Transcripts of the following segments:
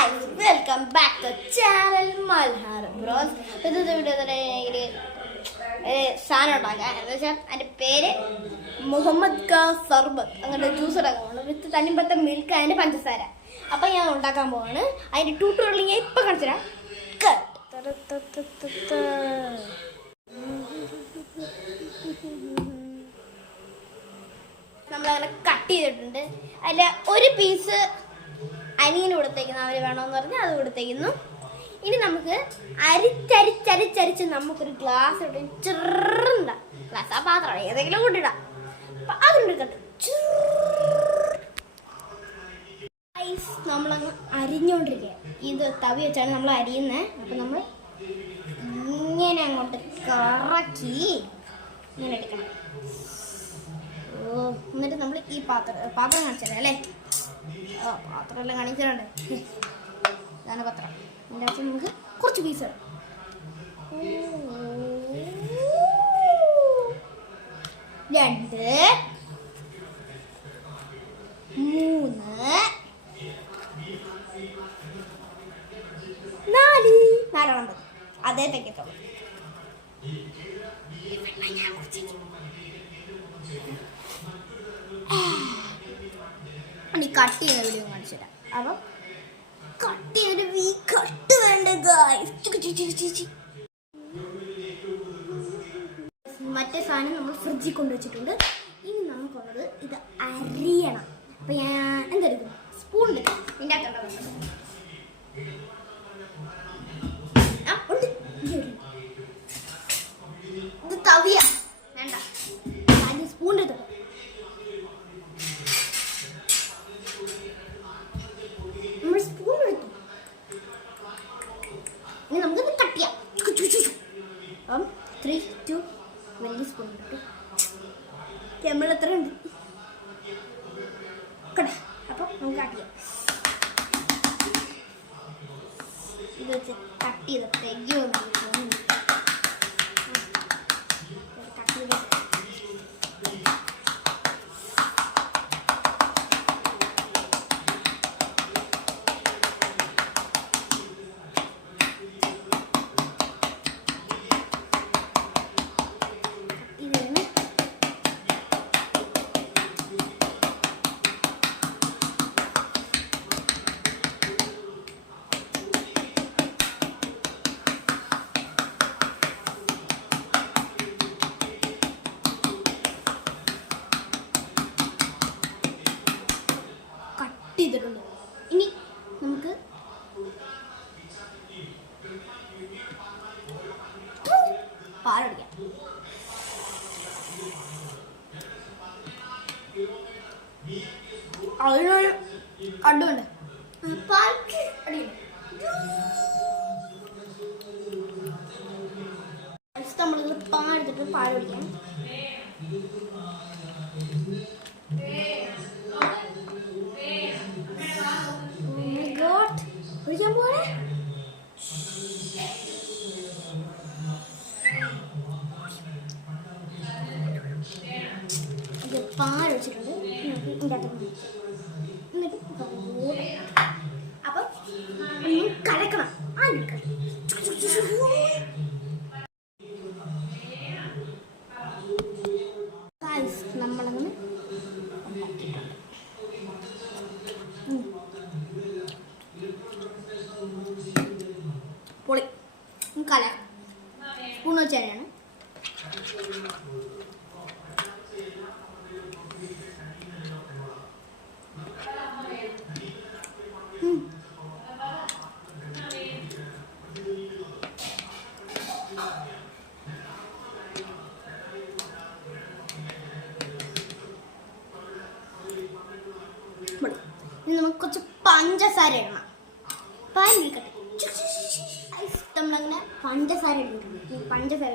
Guys welcome back to channel Malhar bros. ഇന്നത്തെ video സാധനം ഉണ്ടാക്കാം. എന്ന് വെച്ചാൽ എൻ്റെ പേര് മുഹമ്മദ് ക സർബത്ത്. അങ്ങനെ ജ്യൂസ് ഉണ്ടാക്കാൻ പോകണം വിത്ത് തണ്ണിമ്പത്ത മിൽക്ക് അതിൻ്റെ പഞ്ചസാര. അപ്പം ഞാൻ ഉണ്ടാക്കാൻ പോവാണ്. അതിൻ്റെ ട്യൂട്ടോറിയൽ ഞാൻ ഇപ്പം കാണിച്ചുതരാം. നമ്മളങ്ങനെ കട്ട് ചെയ്തിട്ടുണ്ട്. അതിൽ ഒരു പീസ് അനിയന് കൊടുത്തേക്കുന്നു. അവർ വേണമെന്ന് പറഞ്ഞാൽ അത് കൊടുത്തേക്കുന്നു. ഇനി നമുക്ക് അരിച്ചരിച്ചരിച്ചരിച്ച് നമുക്കൊരു ഗ്ലാസ് ഇടും. ചെറുണ്ട ഗ്ലാസ്, ആ പാത്രം ഏതെങ്കിലും കൊണ്ടിടാം. അപ്പം അതിനെടുക്കട്ടെ. നമ്മളങ്ങ് അരിഞ്ഞുകൊണ്ടിരിക്കുക. ഇത് തവി വെച്ചാണ് നമ്മൾ അരിയുന്നത്. അപ്പം നമ്മൾ ഇങ്ങനെ അങ്ങോട്ട് കറക്കി ഇങ്ങനെ എടുക്കണം. എന്നിട്ട് നമ്മൾ ഈ പാത്രം കാണിച്ചത് അല്ലേ? പാത്രമെല്ലാം കാണിച്ചിട്ടുണ്ട്. ഇതാണ് പത്രം. അതിൻ്റെ അകത്ത് നമുക്ക് കുറച്ച് പീസ് ഇടാം. 2 3 4 മതി. അതേ തെക്കത്തുള്ളൂ. ഈ കട്ട് ചെയ്യുന്ന വീഡിയോ കാണിച്ചു തരാം. അപ്പം കട്ട് ചെയ്തൊരു കട്ട് വേണ്ട മറ്റേ സാധനം നമ്മൾ ഫ്രിഡ്ജിൽ കൊണ്ടുവച്ചിട്ടുണ്ട്. ഇനി നമുക്കുള്ളത് ഇത് അരിയണം. അപ്പം ഞാൻ എന്തെടുക്കും? സ്പൂൺ എടുക്കും. ഇതിൻ്റെ അകത്തുണ്ടാകുന്നത് ഇത് തവിയ വേണ്ട. ആദ്യം സ്പൂൺ എടുത്തു. നമ്മൾ സ്പൂൺ എടുത്തു. ഇനി നമുക്കിത് കട്ട് ചെയ്യാം. അപ്പം 3 2 വലിയ സ്പൂൺ ഇട്ടു. നമ്മൾ എത്ര ഉണ്ട് കട്ടെ. അപ്പം നമുക്ക് കട്ട് ചെയ്യാം. ഇത് വെച്ച് കട്ട് ചെയ്ത് തെയ്യോ ചെയ്തിട്ടുണ്ട്. ഇനി നമുക്ക് പാലടിക്കാം. അതിനൊരു കണ്ടുണ്ട് നമ്മളിത് പാലെടുത്തിട്ട് പാലടിക്കാം. ഒഴിക്കാൻ പോലെ പാൽ വെച്ചിട്ടുണ്ട്. അപ്പം കലക്കണം. നമ്മളങ്ങനെ ഉണ്ടാക്കിയിട്ടുണ്ട്. പൊളി കല സ്പൂൺ വെച്ചാണ്. ഇനി നമുക്ക് കുറച്ച് പഞ്ചസാര ഇടണം. പാൽ ഇരിക്കട്ടെ. നമ്മളങ്ങനെ പഞ്ചസാര ഇട്ടിട്ടുണ്ട്. പഞ്ചസാര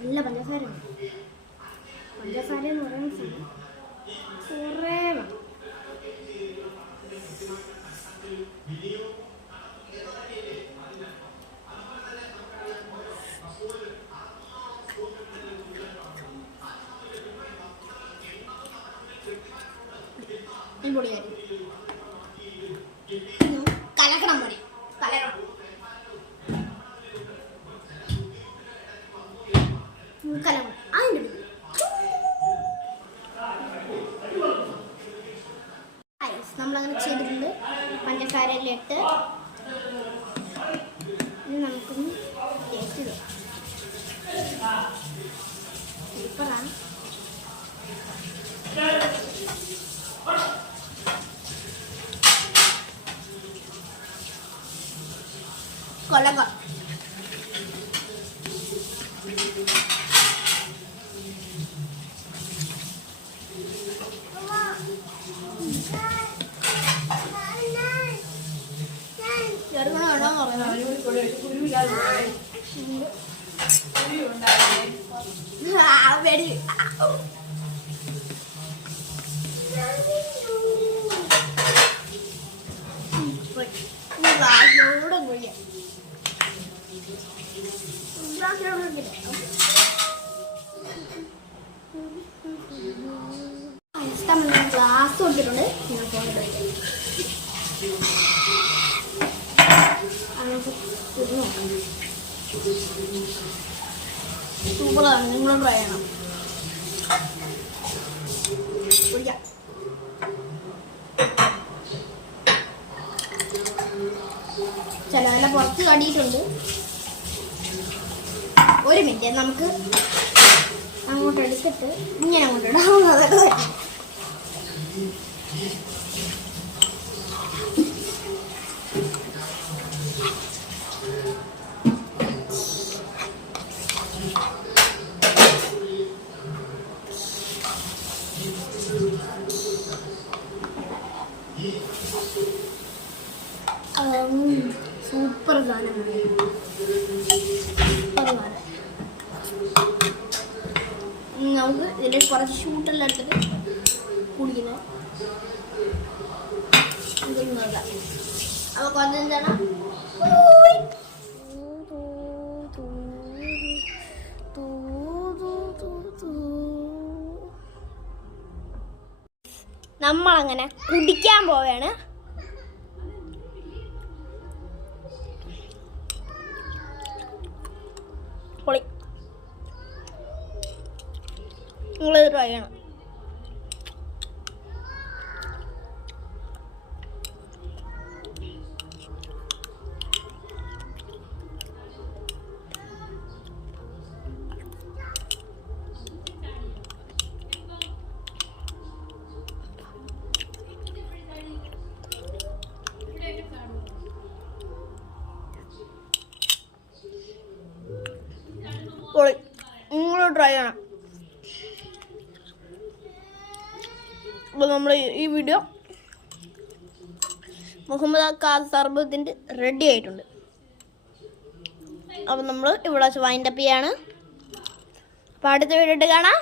നല്ല പഞ്ചസാര എന്ന് പറയുന്ന സമയം കുറേ വേണം. ഈ പൊടിയായിരിക്കും കലക്കണം പോലെ കലക്കണം. കലക്കണം അതിൻ്റെ നമ്മളങ്ങനെ ചെയ്തിട്ടുണ്ട്. പഞ്ചസാരയെല്ലാം ഇട്ട് ഇനി നമുക്കൊന്ന് ടേസ്റ്റ് ചെയ്യാം. സൂപ്പറാണ്. കൊല്ലം ഗ്ലാസ് കൊടുത്തിട്ടുണ്ട്. ഞാൻ സൂപ്പറാണ്. നിങ്ങളും ട്രൈ ചെയ്യണം. ചിലവെല്ല പുറത്ത് കടിയിട്ടുണ്ട്. ഒരു മിനിറ്റ് നമുക്ക് അങ്ങോട്ട് എടുത്തിട്ട് ഇങ്ങനെ അങ്ങോട്ട് ഇടാം. അതൊക്കെ സൂപ്പർ സാധനമാണ്. നമുക്ക് ഇതിൻ്റെ കുറച്ച് ഷൂട്ടെല്ലാം എടുത്തിട്ട് കുടിക്കുന്നത് അപ്പോൾ കുറച്ചെന്താണ് നമ്മളങ്ങനെ കുടിക്കാൻ പോവുകയാണ്. പൊളി. നിങ്ങൾ ട്രൈ ചെയ്യണം. പൊളി. നിങ്ങൾ ട്രൈ ചെയ്യണം. അപ്പോൾ നമ്മൾ ഈ വീഡിയോ മുഹമ്മദ് കാ സർബത്തിൻ്റെ റെഡി ആയിട്ടുണ്ട്. അപ്പോൾ നമ്മൾ ഇവിടെ വൈൻഡപ്പ് ചെയ്യാണ്. അപ്പോൾ അടുത്ത വീഡിയോ കാണാം.